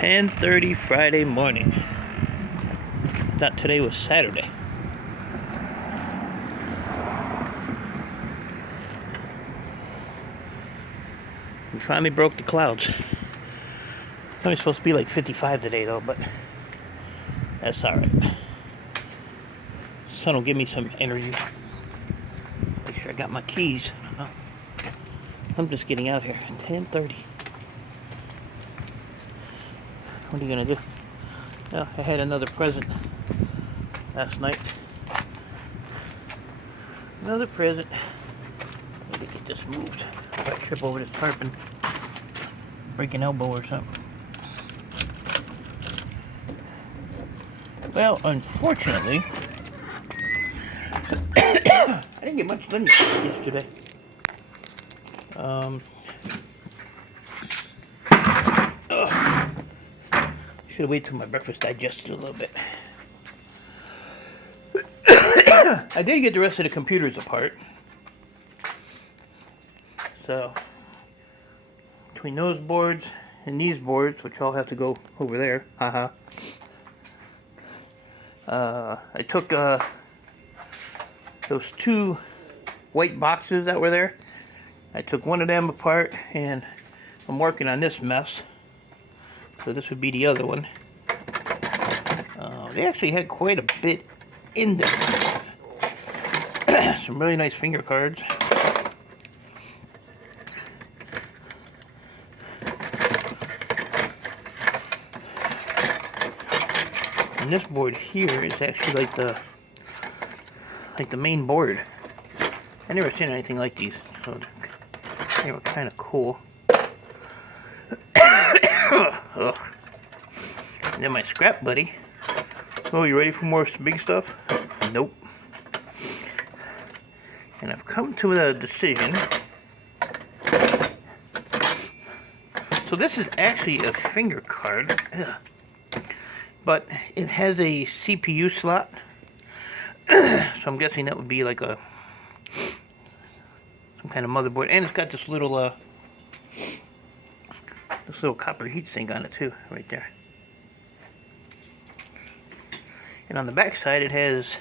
10:30 Friday morning. Thought today was Saturday. We finally broke the clouds. It's only supposed to be like 55 today though, but that's alright. Sun will give me some energy. Make sure I got my keys. I'm just getting out here. 10:30. What are you gonna do? Well, I had another present last night. Another present. Let me get this moved. If I trip over this tarpon, break an elbow or something. Well, unfortunately, I didn't get much done yesterday. Should have waited till my breakfast digested a little bit. I did get the rest of the computers apart. So, between those boards and these boards, which all have to go over there, I took those two white boxes that were there. I took one of them apart, and I'm working on this mess. So this would be the other one. They actually had quite a bit in there. Some really nice finger cards. And this board here is actually like the main board. I never seen anything like these, so they were kind of cool. Ugh. And then my scrap buddy. Oh, you ready for more big stuff? Nope. And I've come to a decision. So this is actually a finger card. But it has a CPU slot. So I'm guessing that would be like some kind of motherboard. And it's got this little copper heatsink on it too, right there. And on the back side it has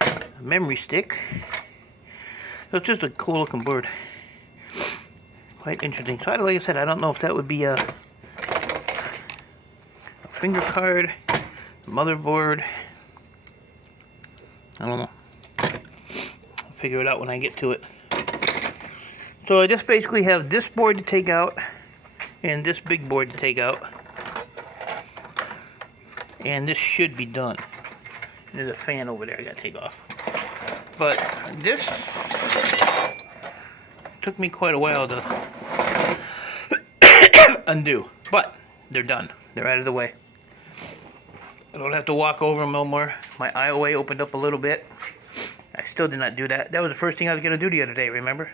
a memory stick. So it's just a cool looking board. Quite interesting. So like I said, I don't know if that would be a finger card, a motherboard. I don't know. I'll figure it out when I get to it. So I just basically have this board to take out and this big board to take out. And this should be done. There's a fan over there I gotta take off. But this took me quite a while to undo. But they're done. They're out of the way. I don't have to walk over them no more. My IOA opened up a little bit. I still did not do that. That was the first thing I was gonna do the other day, remember?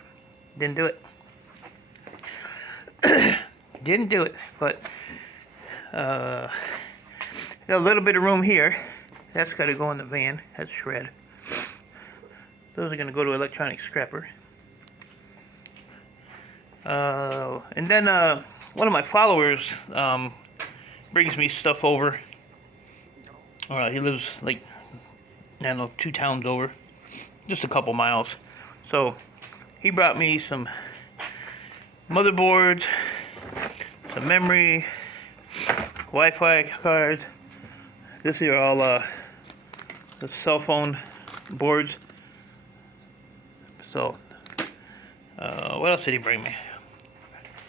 Didn't do it. Didn't do it, but got a little bit of room here. That's got to go in the van. That's shred. Those are going to go to electronic scrapper. And then one of my followers brings me stuff over. He lives like, I don't know, 2 towns over, just a couple miles. So he brought me some motherboards, some memory, Wi-Fi cards. This are all the cell phone boards. So, what else did he bring me?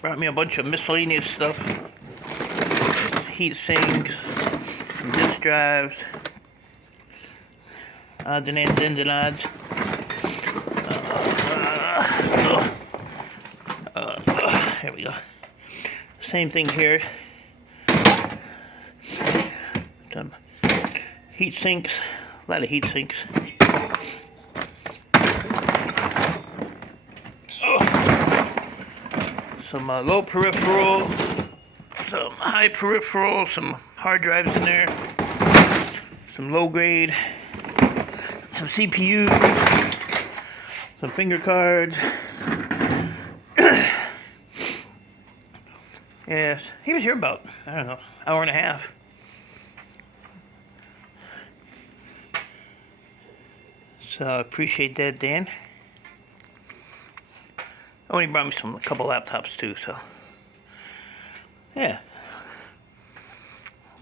Brought me a bunch of miscellaneous stuff. Heat sinks, some disk drives, odds and ends and odds. There we go. Same thing here. Some heat sinks, a lot of heat sinks. Some low peripheral, some high peripheral, some hard drives in there, some low grade, some CPU, some finger cards, Yes, he was here about, I don't know, hour and a half. So I appreciate that, Dan. Oh, and he brought me a couple laptops too, so. Yeah.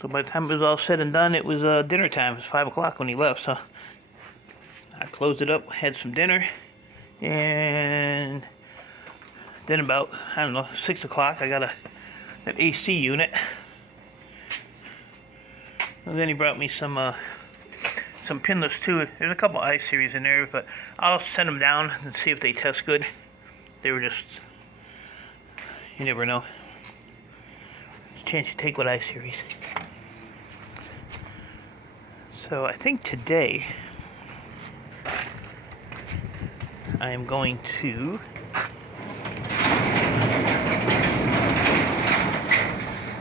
So by the time it was all said and done, it was dinner time. It was 5 o'clock when he left, so I closed it up, had some dinner, and then about, I don't know, 6 o'clock, I got an AC unit. And then he brought me some pinless too. There's a couple iSeries in there, but I'll send them down and see if they test good. They were just, you never know. There's a chance you take with iSeries. So I think today I am going to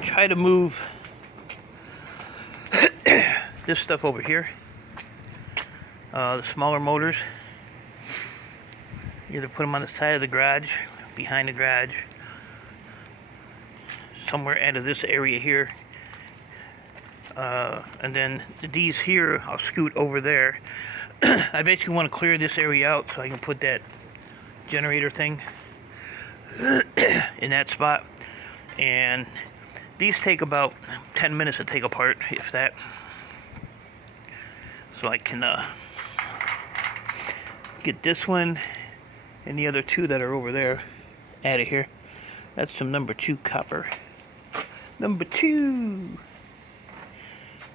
try to move this stuff over here. The smaller motors. Either put them on the side of the garage, behind the garage, somewhere out of this area here. And then these here, I'll scoot over there. I basically want to clear this area out so I can put that generator thing in that spot. And these take about 10 minutes to take apart, if that. So I can get this one and the other two that are over there out of here. That's some number 2 copper. Number 2.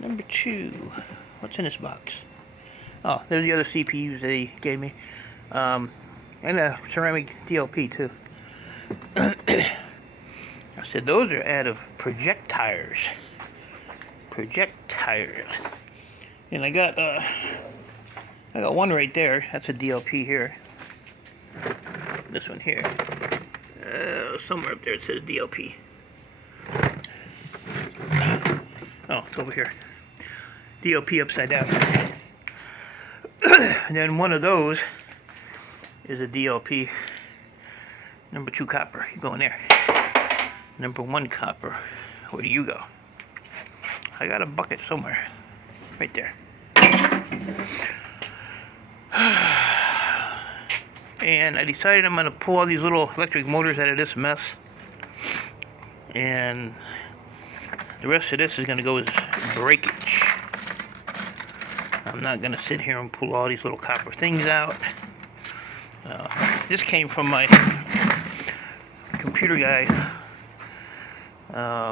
Number 2. What's in this box? Oh, there's the other CPUs they gave me. And a ceramic DLP too. I said those are out of projectires. Projectires. And I got one right there. That's a DLP here. This one here. Somewhere up there it says DLP. Oh, it's over here. DLP upside down. And then one of those is a DLP. Number 2 copper. You go in there. Number 1 copper. Where do you go? I got a bucket somewhere. Right there. And I decided I'm going to pull all these little electric motors out of this mess. And the rest of this is going to go as breakage. I'm not going to sit here and pull all these little copper things out. This came from my computer guy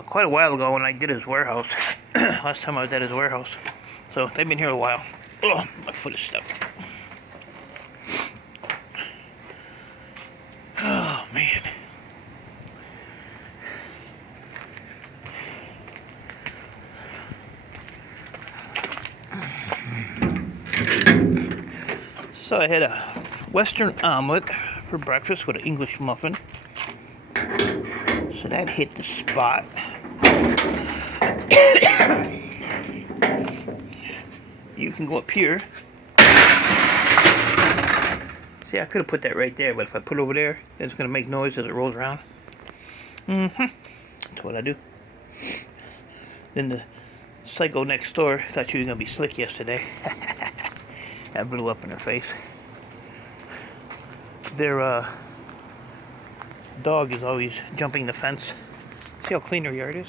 quite a while ago when I did his warehouse. Last time I was at his warehouse. So they've been here a while. Oh, my foot is stuck. Oh, man. So I had a Western omelet for breakfast with an English muffin. So that hit the spot. You can go up here. See, I could have put that right there, but if I put it over there, it's going to make noise as it rolls around. That's what I do. Then the psycho next door thought she was going to be slick yesterday. That blew up in her face. Their dog is always jumping the fence. See how clean her yard is?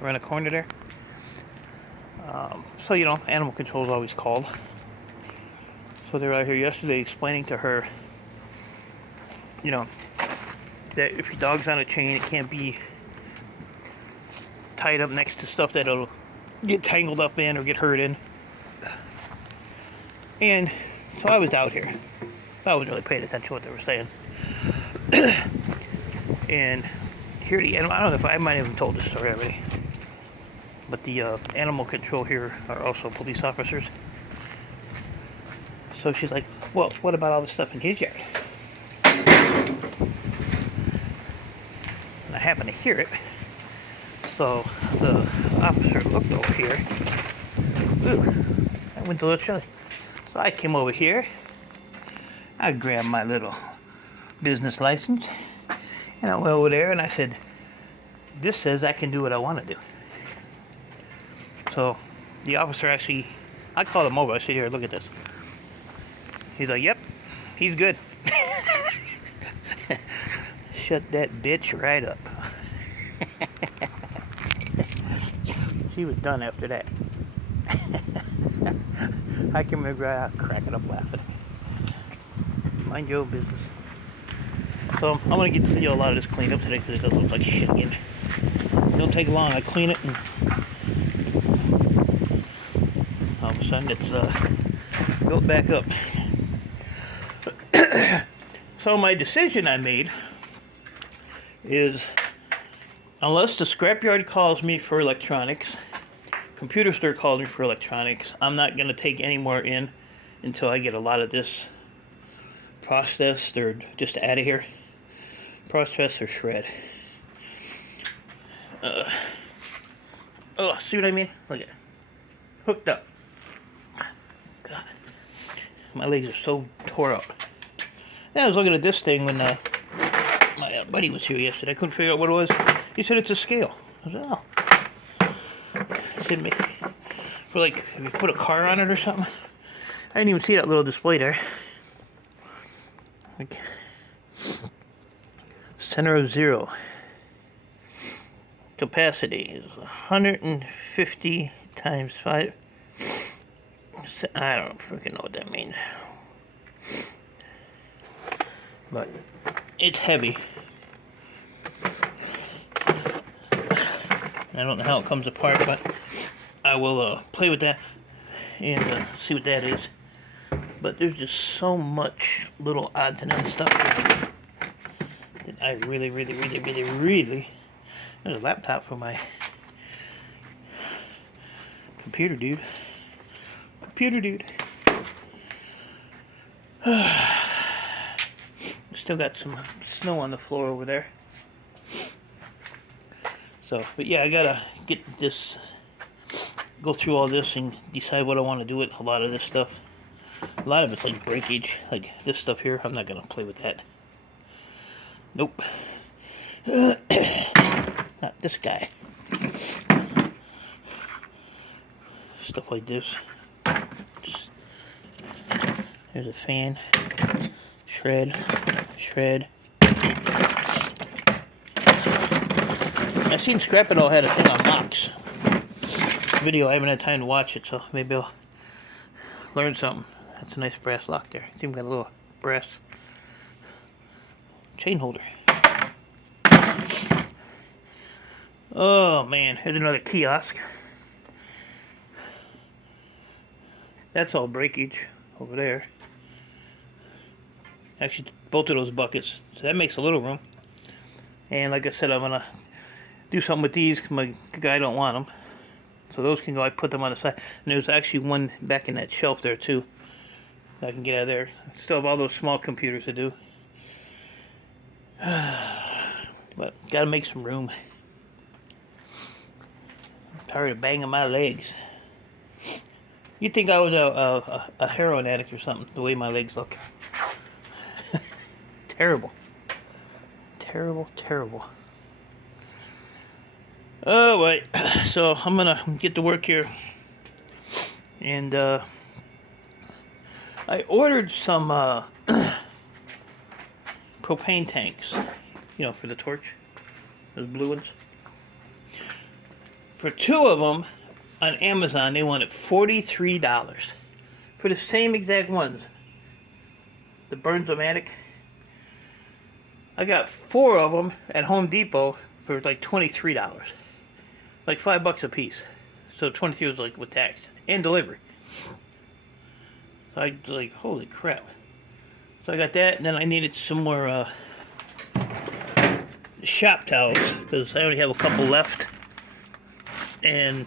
Around the corner there. So, you know, animal control is always called. So they were out here yesterday explaining to her, you know, that if your dog's on a chain, it can't be tied up next to stuff that it'll get tangled up in or get hurt in. And so I was out here. I wasn't really paying attention to what they were saying. And here the animal, I don't know if I might have even told this story already, but the animal control here are also police officers. So she's like, well, what about all the stuff in his yard? And I happened to hear it. So the officer looked over here. Ooh, that went a little chilly. So I came over here. I grabbed my little business license. And I went over there and I said, this says I can do what I want to do. So the officer actually, I called him over. I said, here, look at this. He's like, yep, he's good. Shut that bitch right up. She was done after that. I can remember out cracking up laughing. Mind your own business. So I'm gonna get a lot of this cleaned up today because it does look like shit again. It don't take long. I clean it and all of a sudden it's built back up. So my decision I made is, unless the scrapyard calls me for electronics, computer store calls me for electronics, I'm not going to take any more in until I get a lot of this processed or just out of here. Process or shred. Oh, see what I mean? Look at it. Hooked up. God. My legs are so tore up. Yeah, I was looking at this thing when my buddy was here yesterday. I couldn't figure out what it was. He said it's a scale. I said, oh. He said, for like, if you put a car on it or something. I didn't even see that little display there. Like, center of zero. Capacity is 150 times 5. I don't freaking know what that means. But it's heavy. I don't know how it comes apart, but I will play with that and see what that is. But there's just so much little odds and ends stuff that I really... There's a laptop for my computer dude. Still got some snow on the floor over there. So, but yeah, I gotta get this, go through all this and decide what I want to do with a lot of this stuff. A lot of it's like breakage, like this stuff here. I'm not gonna play with that. Nope. Not this guy. Stuff like this. There's a fan. Shred. I seen Scrap It All had a thing on mocks. Video, I haven't had time to watch it, so maybe I'll learn something. That's a nice brass lock there. It's even got a little brass chain holder. Oh man, here's another kiosk. That's all breakage over there. Actually, both of those buckets. So that makes a little room. And like I said, I'm gonna do something with these. My guy don't want them, so those can go. I put them on the side. And there's actually one back in that shelf there too. I can get out of there. Still have all those small computers to do. But gotta make some room. I'm tired of banging my legs. You'd think I was a heroin addict or something, the way my legs look. Terrible. Oh, wait. So I'm gonna get to work here. And I ordered some propane tanks, you know, for the torch, those blue ones. For 2 of them on Amazon, they wanted $43 for the same exact ones, the Burns-O-Matic. I got 4 of them at Home Depot for like $23, like $5 a piece. So 23 was like with tax and delivery. So I was like, holy crap. So I got that, and then I needed some more shop towels because I only have a couple left. And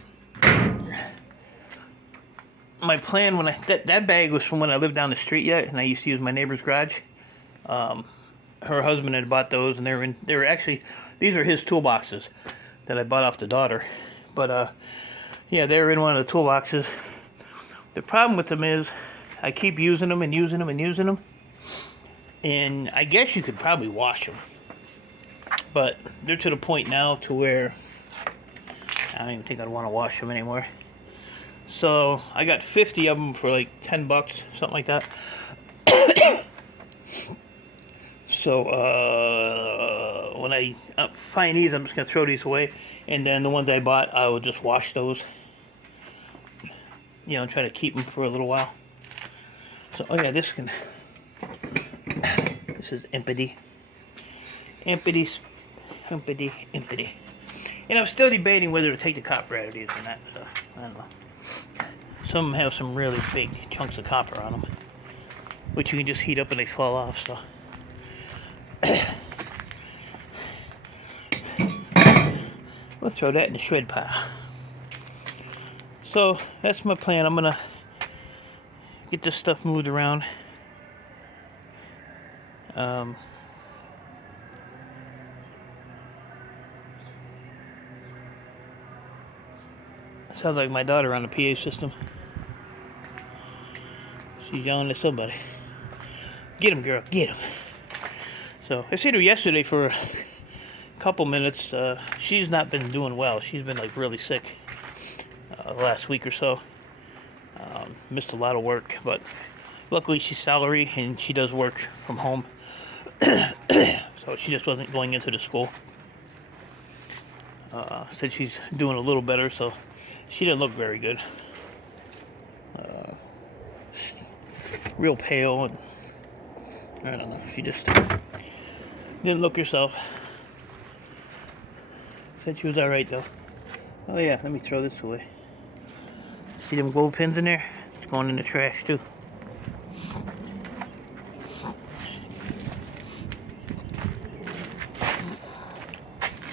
my plan when that bag was from when I lived down the street yet, and I used to use my neighbor's garage. Her husband had bought those, and they were actually, these are his toolboxes that I bought off the daughter. But yeah, they were in one of the toolboxes. The problem with them is I keep using them, and I guess you could probably wash them, but they're to the point now to where I don't even think I'd want to wash them anymore. So I got 50 of them for like 10 bucks, something like that. So when I find these, I'm just gonna throw these away, and then the ones I bought, I will just wash those. You know, try to keep them for a little while. So, oh yeah, this is empty. Empty. And I'm still debating whether to take the copper out of these or not. So I don't know. Some have some really big chunks of copper on them, which you can just heat up and they fall off. So we'll throw that in the shred pile. So that's my plan. I'm gonna get this stuff moved around. Sounds like my daughter on the PA system. She's yelling at somebody. Get him, girl, get him. So I seen her yesterday for a couple minutes. She's not been doing well. She's been like really sick the last week or so. Missed a lot of work, but luckily she's salary and she does work from home. So she just wasn't going into the school. Said she's doing a little better, so she didn't look very good. Real pale, and I don't know. She just didn't look herself. Said she was all right though. Oh yeah, let me throw this away. See them gold pins in there? It's going in the trash too.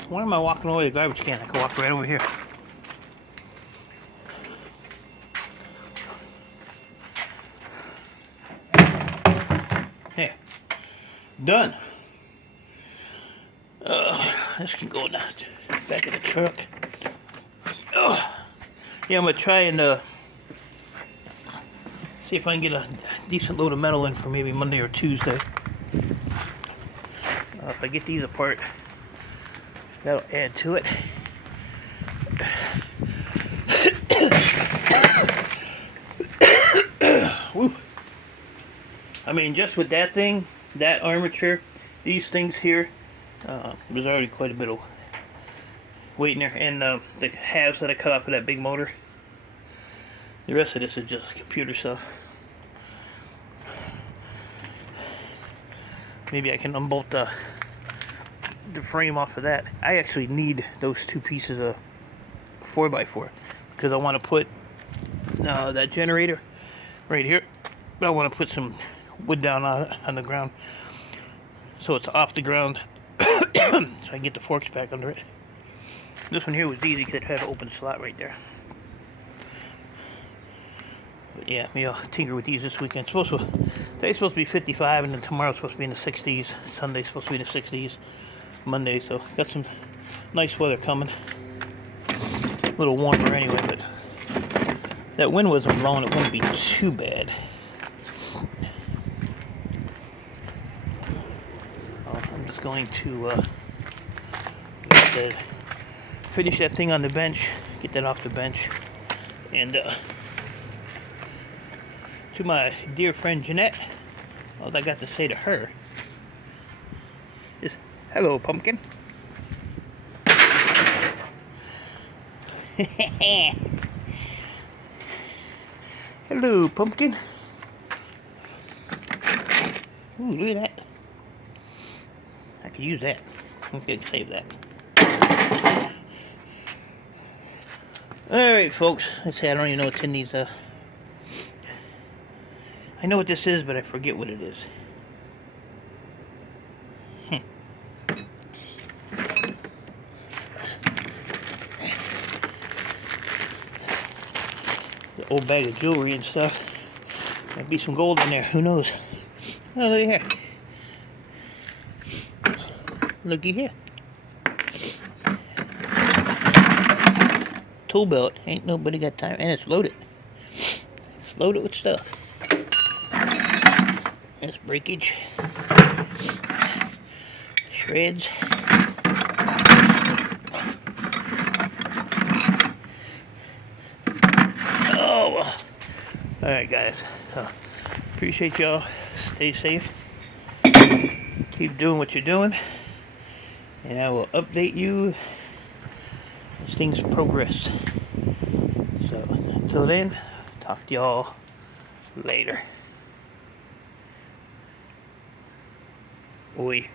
Why am I walking away the garbage can? I can walk right over here. There. Done. This can go now. Back in the truck. Yeah, I'm going to try and see if I can get a decent load of metal in for maybe Monday or Tuesday. If I get these apart, that'll add to it. Woo. I mean, just with that thing, that armature, these things here, there's already quite a bit of weight in there. And the halves that I cut off of that big motor. The rest of this is just computer stuff. Maybe I can unbolt the frame off of that. I actually need those two pieces of 4x4 because I want to put that generator right here, but I want to put some wood down on the ground so it's off the ground so I can get the forks back under it. This one here was easy because it had an open slot right there. But yeah, maybe I'll tinker with these this weekend. Today's supposed to be 55, and then tomorrow's supposed to be in the 60s. Sunday's supposed to be in the 60s. Monday, so got some nice weather coming. A little warmer anyway, but if that wind wasn't blowing, it wouldn't be too bad. So I'm just going to like I said, finish that thing on the bench, get that off the bench, and to my dear friend Jeanette, all I got to say to her is, hello, pumpkin. Hello, pumpkin. Ooh, look at that. I could use that. I'm gonna save that. Alright, folks. Let's see, I don't even know what's in these. I know what this is, but I forget what it is. The old bag of jewelry and stuff. Might be some gold in there. Who knows? Oh, look here. Looky here. Tool belt. Ain't nobody got time. And it's loaded. It's loaded with stuff. That's breakage. Shreds. Alright, guys. So, appreciate y'all. Stay safe. Keep doing what you're doing. And I will update you as things progress. So, until then, talk to y'all later. Oi.